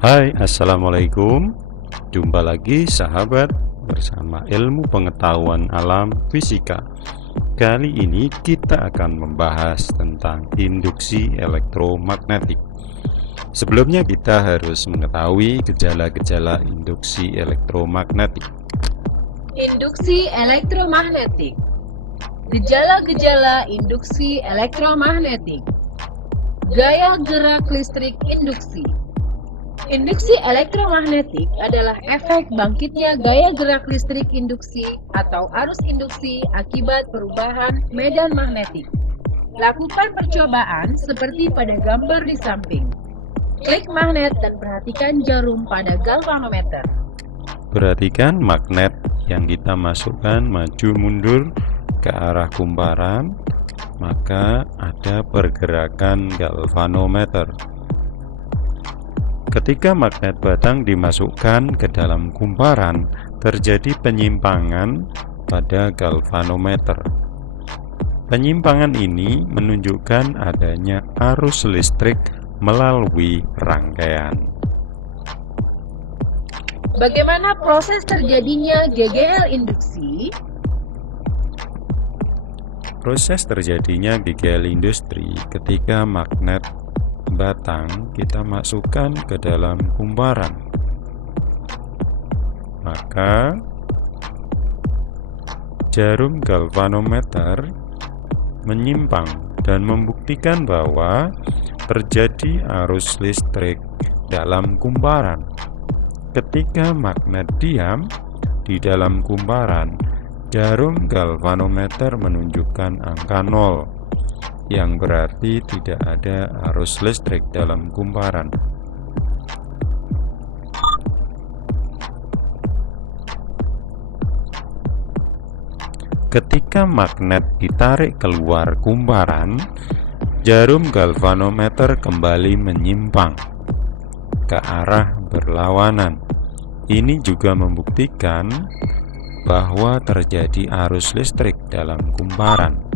Hai, assalamualaikum. Jumpa lagi sahabat bersama ilmu pengetahuan alam fisika. Kali ini kita akan membahas tentang induksi elektromagnetik. Sebelumnya kita harus mengetahui gejala-gejala induksi elektromagnetik. Induksi elektromagnetik. Gejala-gejala induksi elektromagnetik. Gaya gerak listrik induksi. Induksi elektromagnetik adalah efek bangkitnya gaya gerak listrik induksi atau arus induksi akibat perubahan medan magnetik. Lakukan percobaan seperti pada gambar di samping. Klik magnet dan perhatikan jarum pada galvanometer. Perhatikan magnet yang kita masukkan maju mundur ke arah kumparan, maka ada pergerakan galvanometer. Ketika magnet batang dimasukkan ke dalam kumparan, terjadi penyimpangan pada galvanometer. Penyimpangan ini menunjukkan adanya arus listrik melalui rangkaian. Bagaimana proses terjadinya GGL induksi? Proses terjadinya GGL industri ketika magnet batang kita masukkan ke dalam kumparan, maka jarum galvanometer menyimpang dan membuktikan bahwa terjadi arus listrik dalam kumparan. Ketika magnet diam di dalam kumparan, jarum galvanometer menunjukkan angka 0, yang berarti tidak ada arus listrik dalam kumparan. Ketika magnet ditarik keluar kumparan, jarum galvanometer kembali menyimpang ke arah berlawanan. Ini juga membuktikan bahwa terjadi arus listrik dalam kumparan.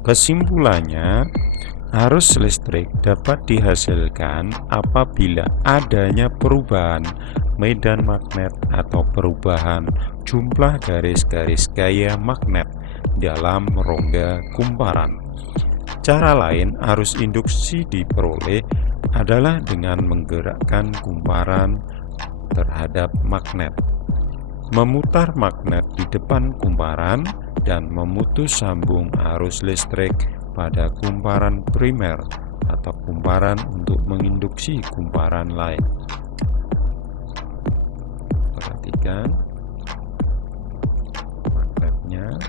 Kesimpulannya, arus listrik dapat dihasilkan apabila adanya perubahan medan magnet atau perubahan jumlah garis-garis gaya magnet dalam rongga kumparan. Cara lain arus induksi diperoleh adalah dengan menggerakkan kumparan terhadap magnet, memutar magnet di depan kumparan, dan memutus sambung arus listrik pada kumparan primer atau kumparan untuk menginduksi kumparan lain. Perhatikan magnetnya.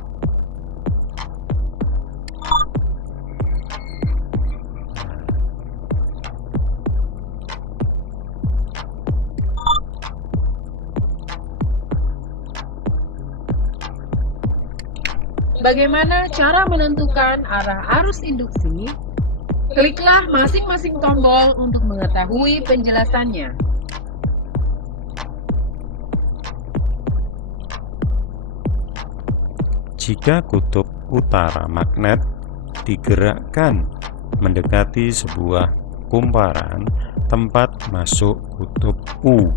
Bagaimana cara menentukan arah arus induksi? Kliklah masing-masing tombol untuk mengetahui penjelasannya. Jika kutub utara magnet digerakkan mendekati sebuah kumparan tempat masuk kutub U,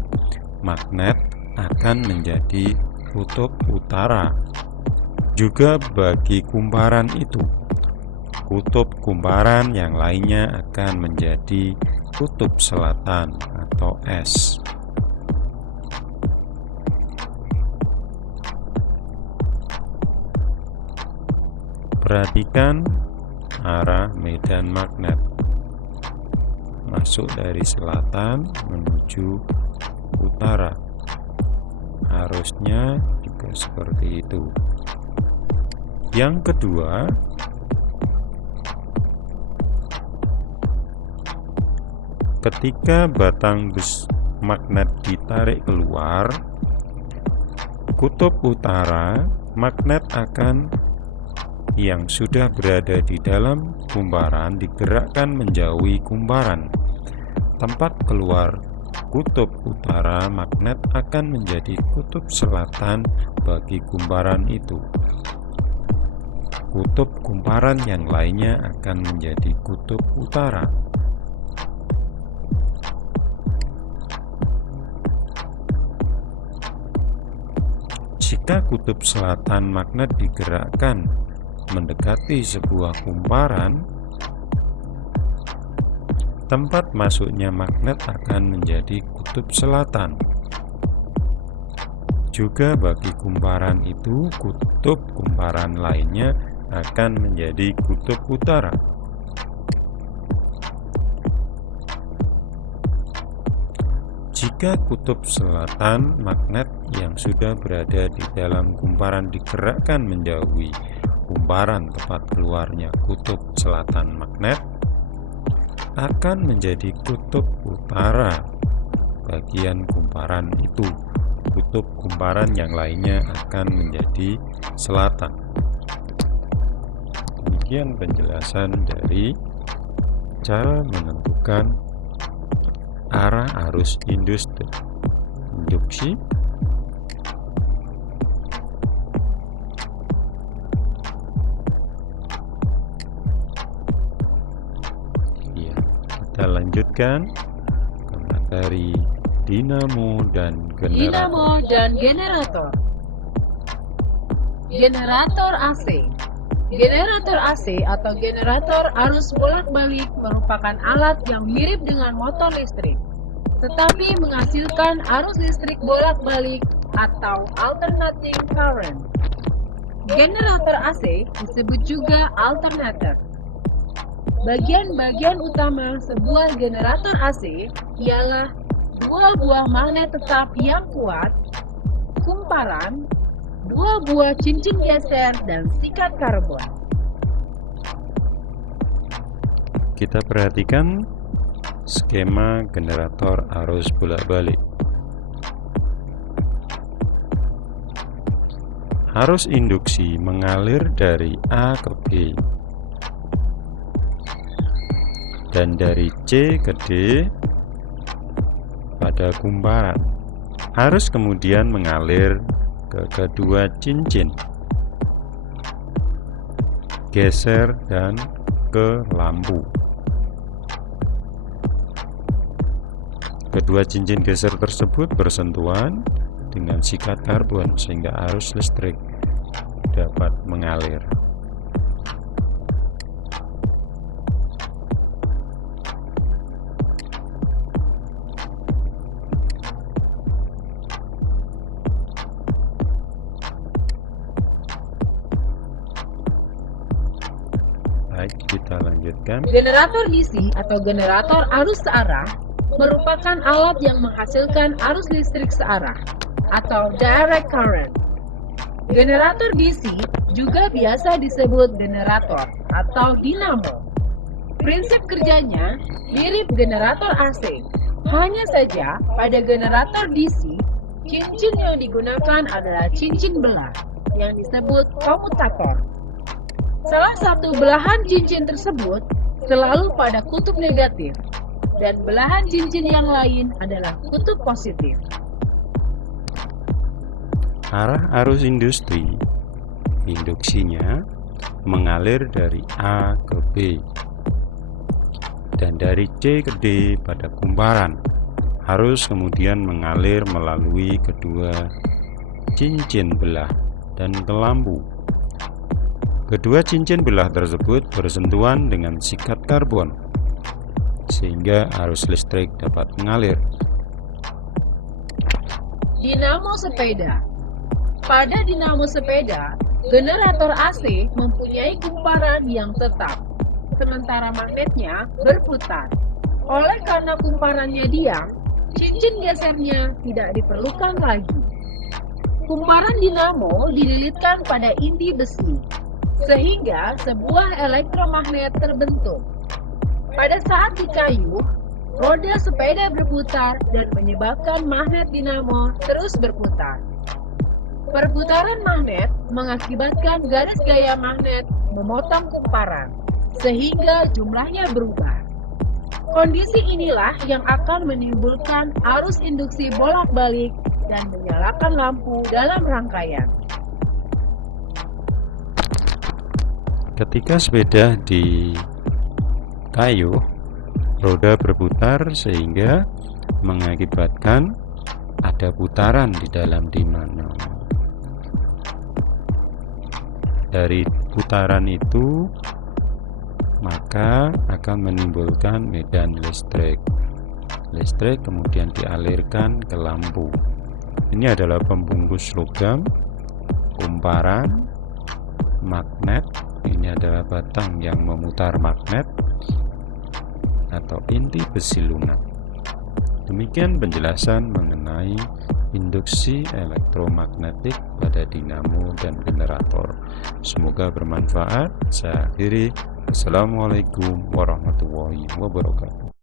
magnet akan menjadi kutub utara. Juga bagi kumparan itu, kutub kumparan yang lainnya akan menjadi kutub selatan atau S. Perhatikan arah medan magnet masuk dari selatan menuju utara. Arusnya juga seperti itu. Yang kedua, ketika batang magnet ditarik keluar kutub utara, magnet yang sudah berada di dalam kumparan digerakkan menjauhi kumparan. Tempat keluar kutub utara, magnet akan menjadi kutub selatan bagi kumparan itu. Kutub kumparan yang lainnya akan menjadi kutub utara. Jika kutub selatan magnet digerakkan mendekati sebuah kumparan, tempat masuknya magnet akan menjadi kutub selatan. Juga bagi kumparan itu, kutub kumparan lainnya akan menjadi kutub utara. Jika kutub selatan magnet yang sudah berada di dalam kumparan digerakkan menjauhi kumparan tempat keluarnya kutub selatan magnet, akan menjadi kutub utara bagian kumparan itu. Kutub kumparan yang lainnya akan menjadi selatan. Demikian penjelasan dari cara menentukan arah arus induksi. Ya, kita lanjutkan ke materi dinamo dan generator. Generator AC. Generator AC atau generator arus bolak-balik merupakan alat yang mirip dengan motor listrik, tetapi menghasilkan arus listrik bolak-balik atau alternating current. Generator AC disebut juga alternator. Bagian-bagian utama sebuah generator AC ialah dua buah magnet tetap yang kuat, kumparan, dua buah cincin geser, dan sikat karbon. Kita perhatikan skema generator arus bolak-balik. Arus induksi mengalir dari A ke B dan dari C ke D pada kumparan. Arus kemudian mengalir ke kedua cincin geser dan ke lampu. Kedua cincin geser tersebut bersentuhan dengan sikat karbon sehingga arus listrik dapat mengalir. Baik, kita lanjutkan. Generator DC atau generator arus searah merupakan alat yang menghasilkan arus listrik searah atau direct current. Generator DC juga biasa disebut generator atau dinamo. Prinsip kerjanya mirip generator AC. Hanya saja pada generator DC, cincin yang digunakan adalah cincin belah yang disebut komutator. Salah satu belahan cincin tersebut selalu pada kutub negatif, dan belahan cincin yang lain adalah kutub positif. Arah arus induksinya mengalir dari A ke B dan dari C ke D pada kumparan. Arus kemudian mengalir melalui kedua cincin belah dan ke lampu. Kedua cincin belah tersebut bersentuhan dengan sikat karbon sehingga arus listrik dapat mengalir. Dinamo sepeda. Pada dinamo sepeda, generator AC mempunyai kumparan yang tetap, sementara magnetnya berputar. Oleh karena kumparannya diam, cincin gesernya tidak diperlukan lagi. Kumparan dinamo dililitkan pada inti besi, sehingga sebuah elektromagnet terbentuk. Pada saat dikayuh, roda sepeda berputar dan menyebabkan magnet dinamo terus berputar. Perputaran magnet mengakibatkan garis gaya magnet memotong kumparan, sehingga jumlahnya berubah. Kondisi inilah yang akan menimbulkan arus induksi bolak-balik dan menyalakan lampu dalam rangkaian. Ketika sepeda dikayuh, roda berputar sehingga mengakibatkan ada putaran di dalam dinamo. dari putaran itu maka akan menimbulkan medan listrik. Listrik kemudian dialirkan ke lampu. Ini adalah pembungkus logam, kumparan, magnet. Ini adalah batang yang memutar magnet atau inti besi lunak. Demikian penjelasan mengenai induksi elektromagnetik pada dinamo dan generator. Semoga bermanfaat. Saya akhiri. Assalamualaikum warahmatullahi wabarakatuh.